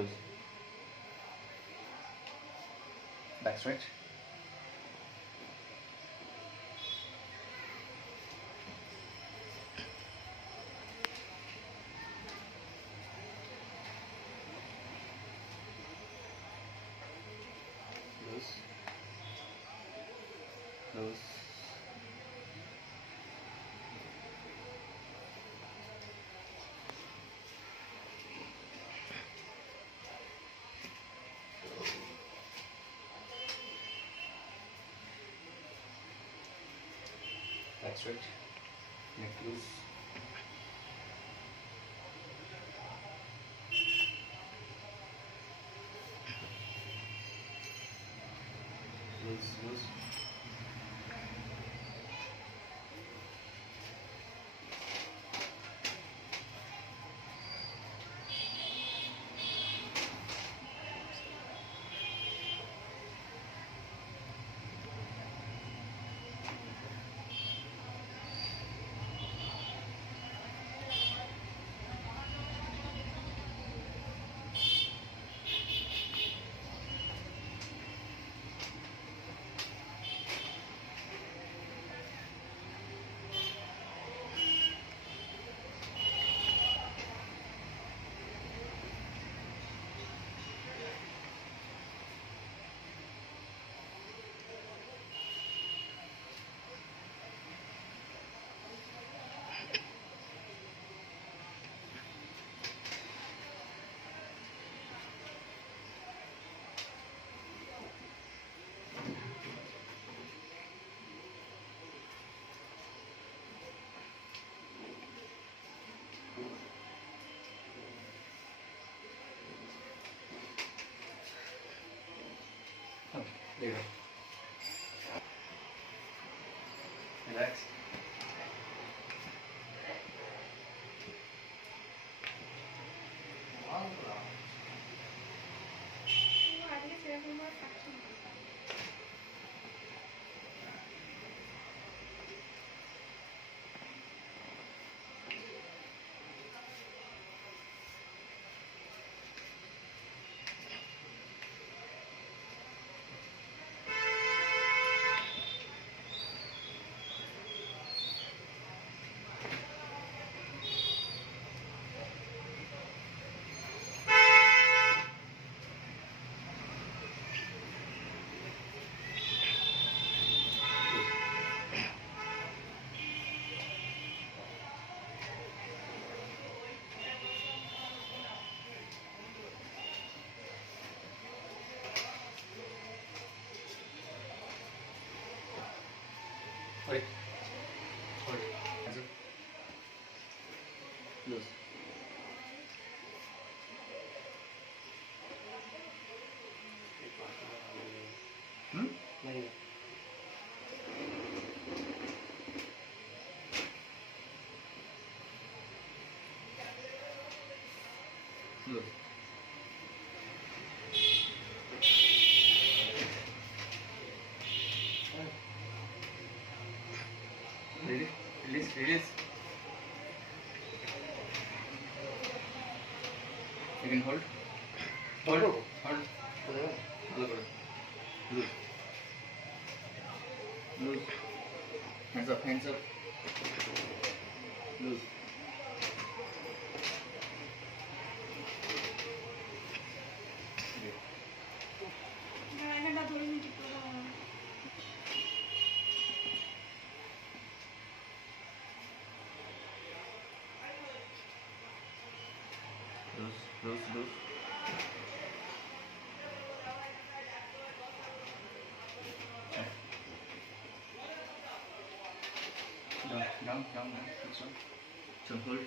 Loose. Back stretch. Loose. Loose. Back stretch. Neck loose. Loose, loose. Okay, leave it. Relax. Hold it. Hold it. Hands up. Loose. Hmm? Loose. Release. Release. Release. You can hold. Hold. Hold. Hold. Loose. Loose. Hands up. Hands up. Loose. Loose. Loose. Down. That's all. So hold.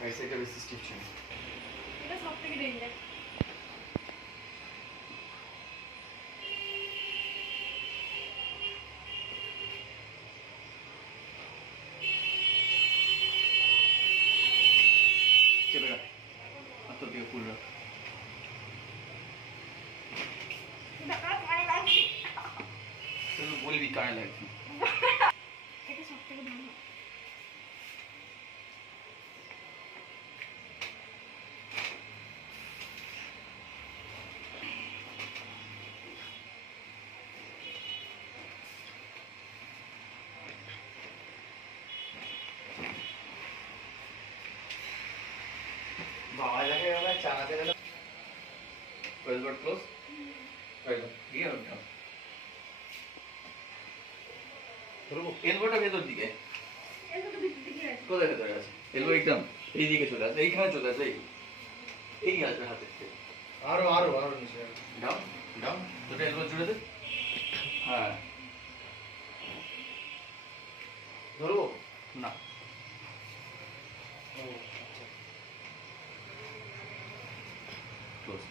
Right side of the stitch. এটা সব থেকে ডেঞ্জার। चलेगा अब तो दिया फुल रख ঢাকা ভালো লাগছে। चलो কানে লাগছে। এটা সব থেকে ভালো। বাবা যাকে এভাবে চালাতে গেলে ওয়েল বাট ক্লোজ ওয়েল দিয়ে ওটা ধরবো এলবোটা ভেতর দিকে এটা তো ভিতর দিকে আছে। কোথায় ভেতরে আছে এলবো একদম এই দিকে চলে আসে এইখানে চলে আসে এই আসবে হাতে আরো আরো আরো নিচে ডাউন ডাউন তোটা এলবো জুড়ে দে হ্যাঁ ধরবো না ও আচ্ছা ক্লোজ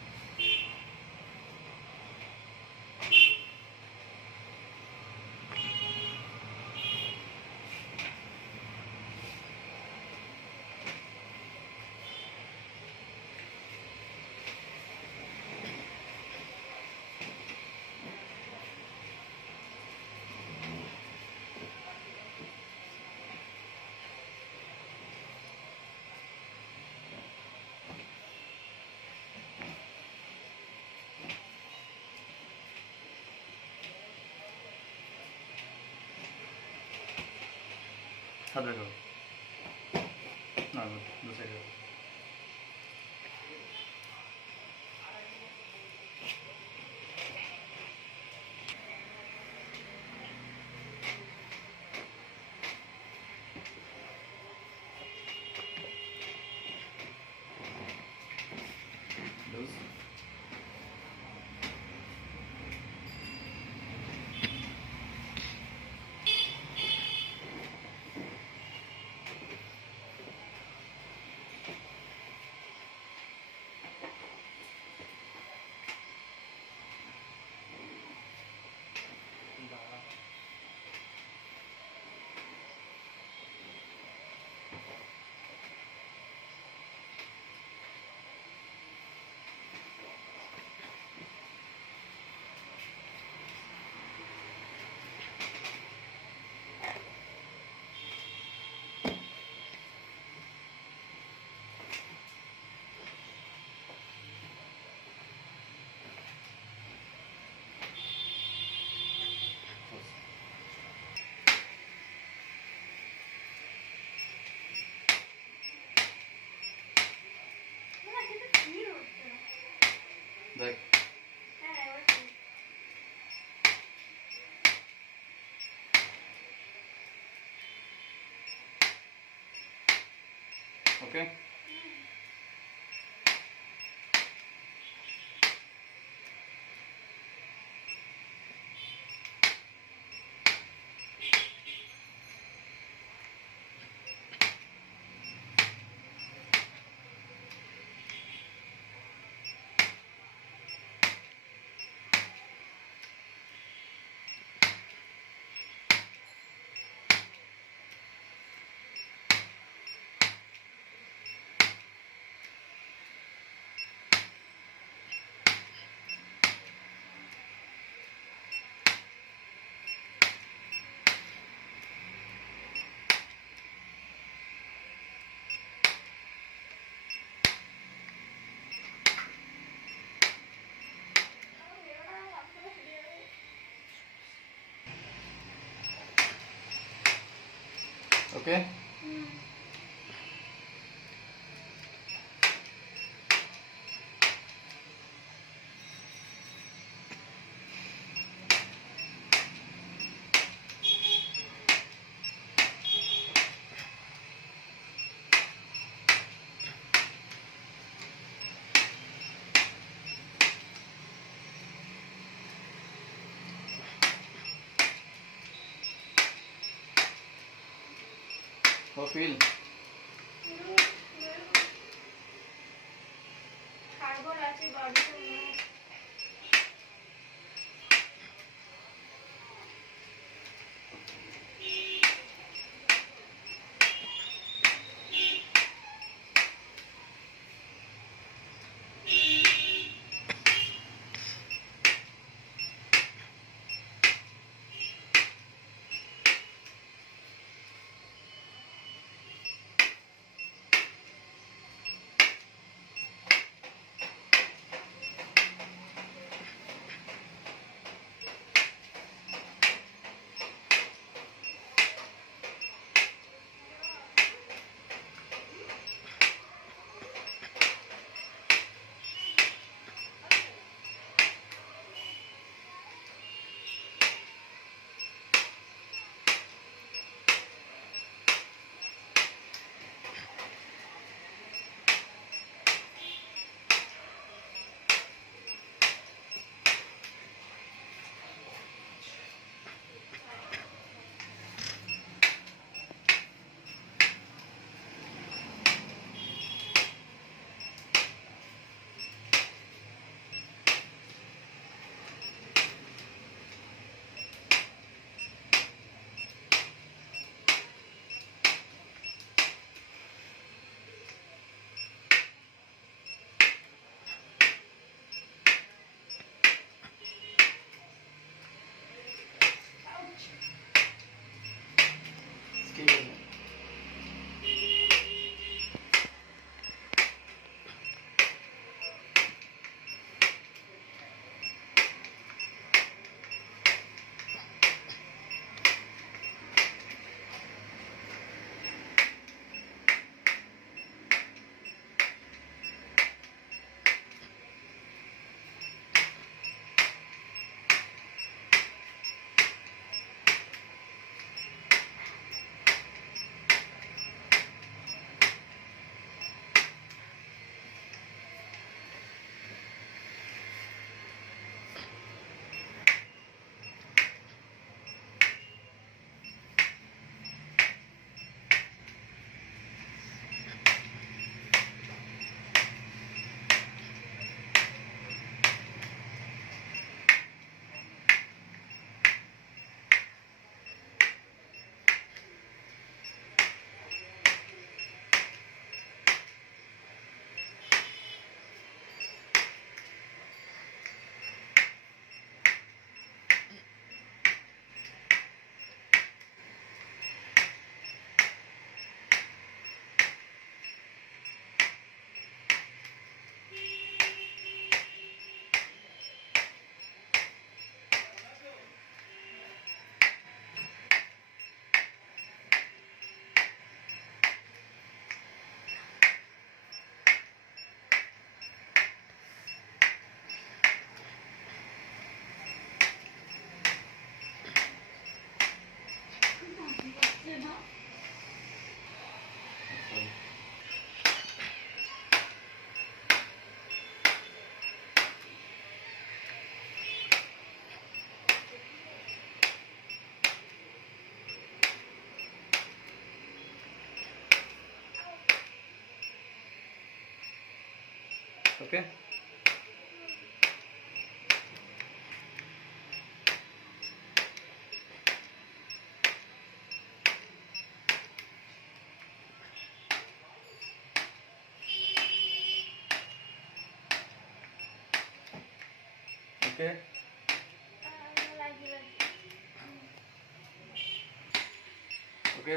हाथ रखो ना दूसरे को लूज না এটা কি হচ্ছে? देख হ্যাঁ এবার ঠিক। ओके ओके वो फील খারবর আছে বাড়িতে মনে হয়। ওকে ওকে লাগিয়ে ওকে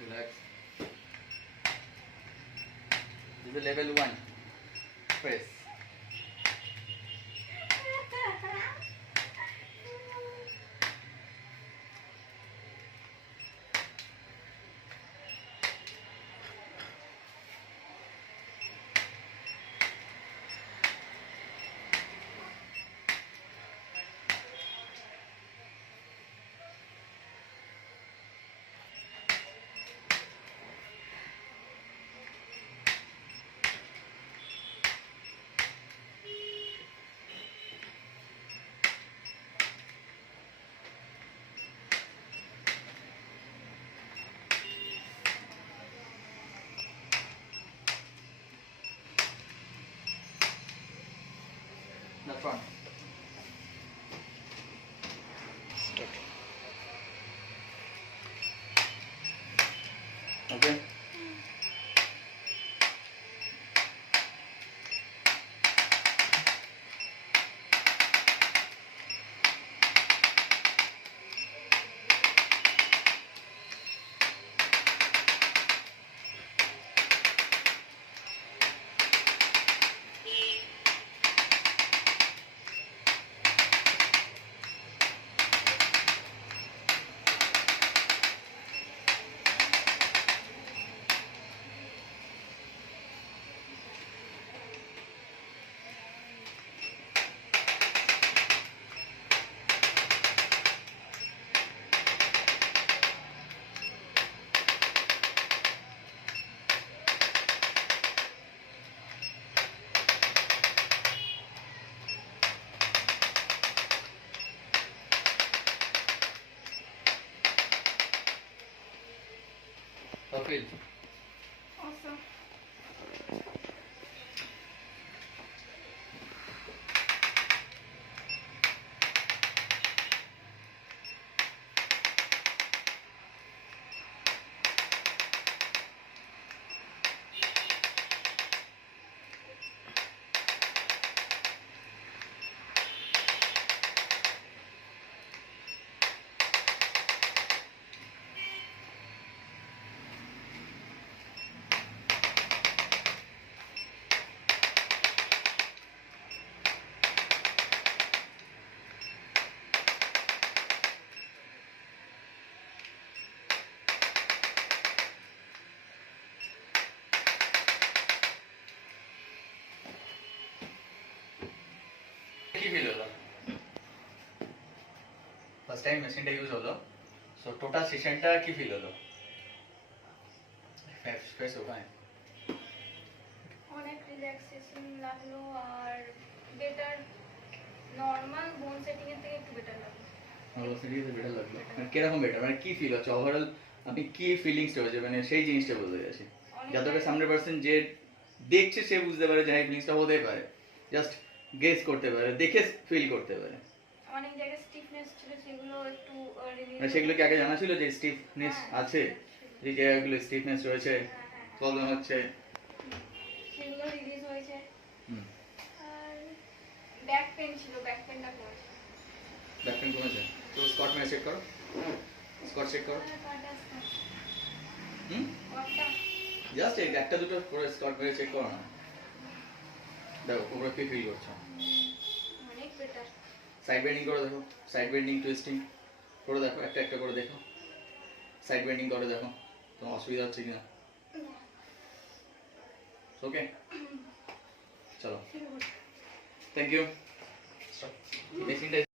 relax. This is level 1. Press. The front. Start. Okay. How feel? Awesome. কি ফিল হলো ফার্স্ট টাইম মেশিনটা ইউজ হলো সো টোটাল সেশনটা কি ফিল হলো ফেস ওখানে অনেক রিল্যাক্সেশন লাগলো আর বেটার নর্মাল বোন সেটিং এর থেকে একটু বেটার লাগলো ভালো সিরিজে বেটার লাগলো মানে কিরকম বেটার মানে কি ফিল হচ্ছে ওভারঅল আপনি কি ফিলিংসটা হচ্ছে মানে সেই জিনিসটা বলতে চাইছি যতটা 100% যে দেখছে সে বুঝতে পারে যে এই ফিলিংসটা হতে পারে জাস্ট গেস করতে পারে দেখে ফিল করতে পারে অনেক জায়গায় স্টিফনেস ছিল সেগুলো একটু রিলিজ মানে সেগুলো কি আগে জানা ছিল যে স্টিফনেস আছে যে জায়গাগুলো স্টিফনেস রয়েছে প্রবলেম হচ্ছে সেগুলো রিলিজ হয়েছে হুম আর ব্যাক পেন ছিল ব্যাক পেনটা কমেছে ব্যাক পেন কমেছে তো স্কট মেরে চেক করো স্কট চেক করো হুম জাস্ট একটা দুটো করে স্কট মেরে চেক করো না দেখো পুরো কি ফিল করছো অনেক বেটার সাইড বেন্ডিং করে দেখো সাইড বেন্ডিং টুইস্টিং করে দেখো একটা একটা করে দেখো সাইড বেন্ডিং করে দেখো তোমার অসুবিধা হচ্ছে কিনা ওকে চলো থ্যাংক ইউ মেশিনটা